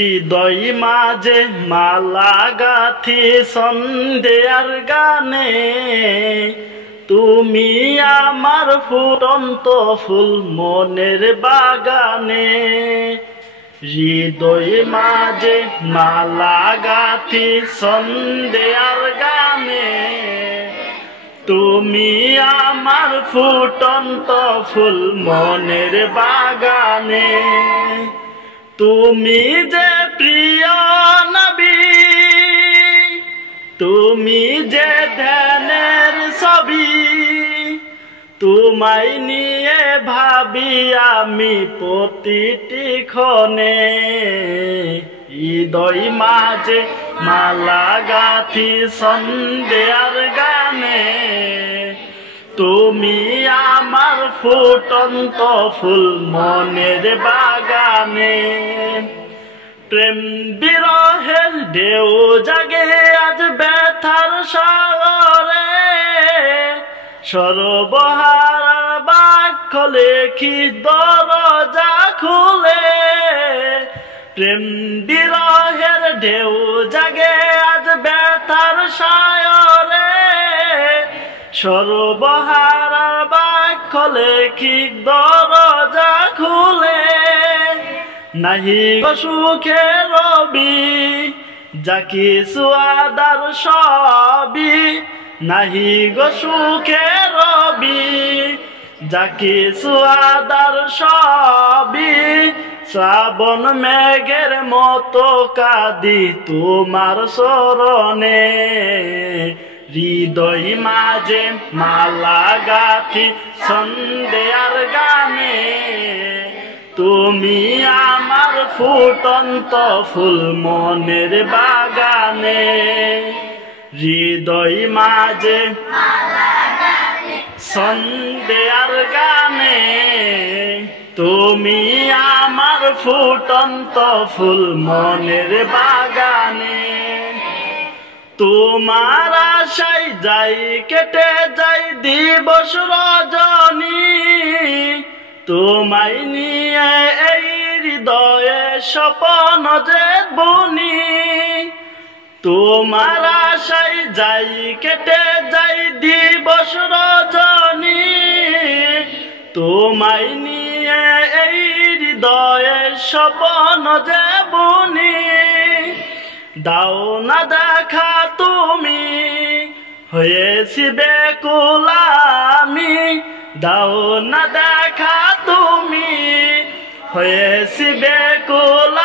হৃদয় মাঝে মালা গাথি সন্ধ্যার গানে, তুমি আমার ফুটন্ত ফুল মনের বাগানে। হৃদয় মাঝে মালা গাথি সন্ধ্যার গানে, তুমি আমার ফুটন্ত ফুল মনের বাগানে। তুমি যে প্রিয় নবী, তুমি যে ধ্যানের ছবি, তোমায় নিয়ে ভাবি আমি প্রতিটি ক্ষণে। হৃদয় মাঝে মালা গাথি সন্ধ্যার গানে, তুমি আমার ফুটন্ত ফুল মনের বাগানে। প্রেম বিরহের ঢেউ জাগে আজ ব্যথার সাগরে, সর্বহারা বাক্য লেখি দরজা খুলে। প্রেম বিরহের ঢেউ জাগে আজ ব্যথার সাগরে, সর্বহারা বাক্য লেখি দরজা খুলে। নাহি সুখে রবি যা কিছু আদার সবই, নাহি গো সুখে রবি যা কিছু আদার সবই। শ্রাবণ মেঘের মতো কাঁদি তোমার শরণে। হৃদয় মাঝে মালা গাথি সন্ধ্যার গানে, তুমি আমার ফুটন্ত ফুল মনের বাগানে। হৃদয় মাঝে সন্ধ্যার গানে, তুমি আমার ফুটন্ত ফুল মনের বাগানে। তোমার আশায় যাই কেটে যাই দিবস রজনী, তোমায় নিয়ে এই হৃদয়ে স্বপ্ন যে বুনি। তোমার আশায় যাই কেটে যাই দিবস রজনী, তোমায় নিয়ে এই হৃদয়ে স্বপ্ন যে বুনি। দাও না দেখা তুমি হয়েছি বেকুল আমি, দাও না দেখা তুমি হয়েছি বেকুল